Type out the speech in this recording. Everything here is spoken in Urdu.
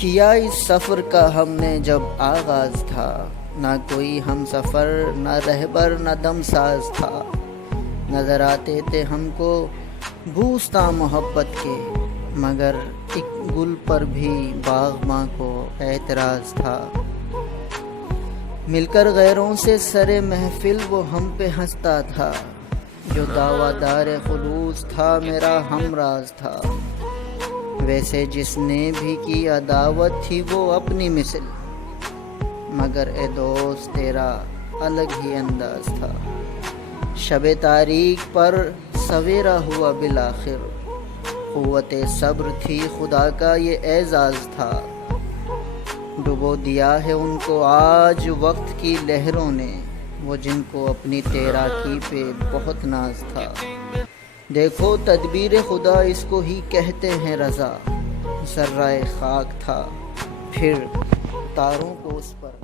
کیا اس سفر کا ہم نے جب آغاز تھا، نہ کوئی ہم سفر نہ رہبر نہ دم ساز تھا۔ نظر آتے تھے ہم کو بوستاں محبت کے، مگر ایک گل پر بھی باغ ماں کو اعتراض تھا۔ مل کر غیروں سے سرے محفل وہ ہم پہ ہنستا تھا، جو دعویٰ دار خلوص تھا میرا ہمراز تھا۔ ویسے جس نے بھی کی عداوت تھی وہ اپنی مثل، مگر اے دوست تیرا الگ ہی انداز تھا۔ شب تاریک پر سویرا ہوا بالآخر، قوت صبر تھی خدا کا یہ اعزاز تھا۔ ڈبو دیا ہے ان کو آج وقت کی لہروں نے، وہ جن کو اپنی تیراکی پہ بہت ناز تھا۔ دیکھو تدبیر خدا اس کو ہی کہتے ہیں رضا، ذرہ خاک تھا پھر تاروں کو اس پر